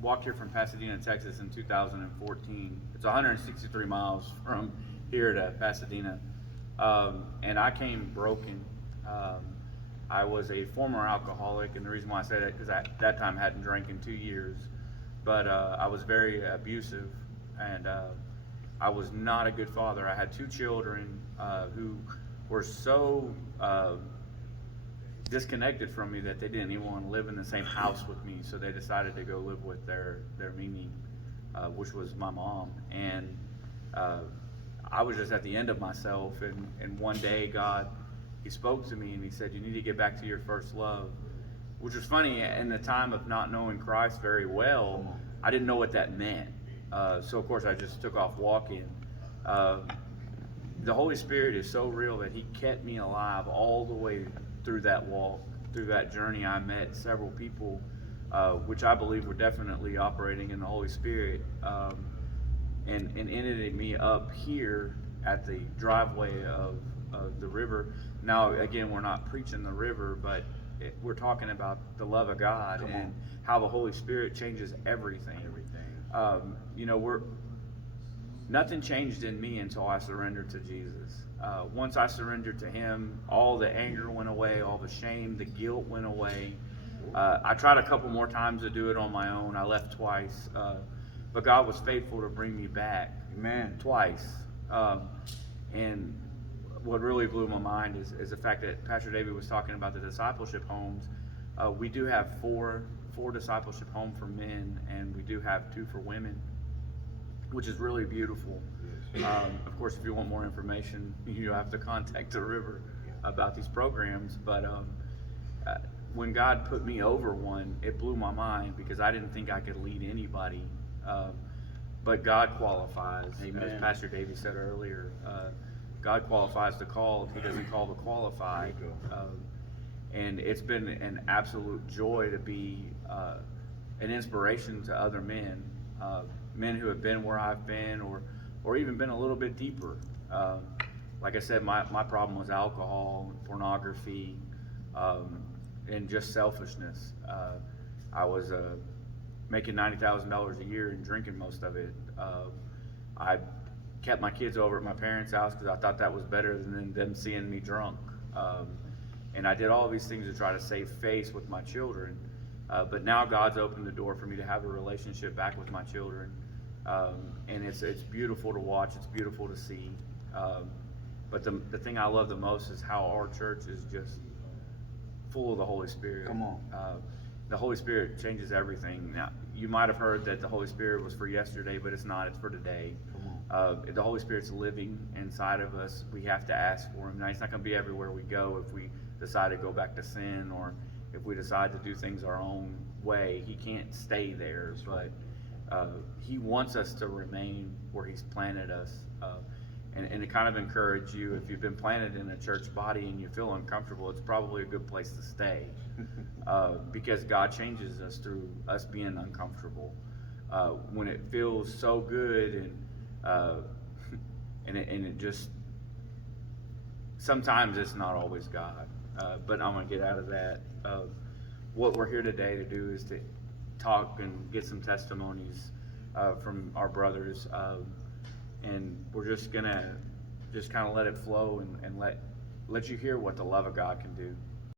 Walked here from Pasadena, Texas in 2014. It's 163 miles from here to Pasadena. And I came broken. I was a former alcoholic, and the reason why I say that because at that time I hadn't drank in 2 years. But I was very abusive, and I was not a good father. I had 2 children who were so disconnected from me that they didn't even want to live in the same house with me, so they decided to go live with their Mimi, which was my mom. And I was just at the end of myself, and one day God, he spoke to me and he said, you need to get back to your first love, which was funny. In the time of not knowing Christ very well, I didn't know what that meant. So of course I just took off walking. The Holy Spirit is so real that he kept me alive all the way through that walk, through that journey. I met several people, which I believe were definitely operating in the Holy Spirit, and ended me up here at the driveway of the river. Now, again, we're not preaching the river, but we're talking about the love of God and how the Holy Spirit changes everything. You know, nothing changed in me until I surrendered to Jesus. Once I surrendered to him, all the anger went away, all the shame, the guilt went away. I tried a couple more times to do it on my own. I left twice, but God was faithful to bring me back. Amen. Twice. And what really blew my mind is the fact that Pastor David was talking about the discipleship homes. We do have four discipleship homes for men, and we do have 2 for women, which is really beautiful. Of course, if you want more information, you have to contact the river about these programs. But when God put me over one, it blew my mind because I didn't think I could lead anybody. But God qualifies. Amen. As Pastor Davey said earlier, God qualifies the called. He doesn't call the qualified. And it's been an absolute joy to be an inspiration to other men. Men who have been where I've been, or even been a little bit deeper. Like I said, my problem was alcohol, pornography, and just selfishness. I was making $90,000 a year and drinking most of it. I kept my kids over at my parents' house because I thought that was better than them seeing me drunk. And I did all these things to try to save face with my children. But now God's opened the door for me to have a relationship back with my children. And it's beautiful to watch. It's beautiful to see. But the thing I love the most is how our church is just full of the Holy Spirit. Come on. The Holy Spirit changes everything. Now, you might have heard that the Holy Spirit was for yesterday, but it's not. It's for today. The Holy Spirit's living inside of us. We have to ask for him. Now, he's not going to be everywhere we go if we decide to go back to sin, or if we decide to do things our own way. He can't stay there, but he wants us to remain where he's planted us. And to kind of encourage you, if you've been planted in a church body and you feel uncomfortable, it's probably a good place to stay, because God changes us through us being uncomfortable. When it feels so good and it just, sometimes it's not always God. But I'm going to get out of that. What we're here today to do is to talk and get some testimonies from our brothers. And we're just going to kind of let it flow and let you hear what the love of God can do.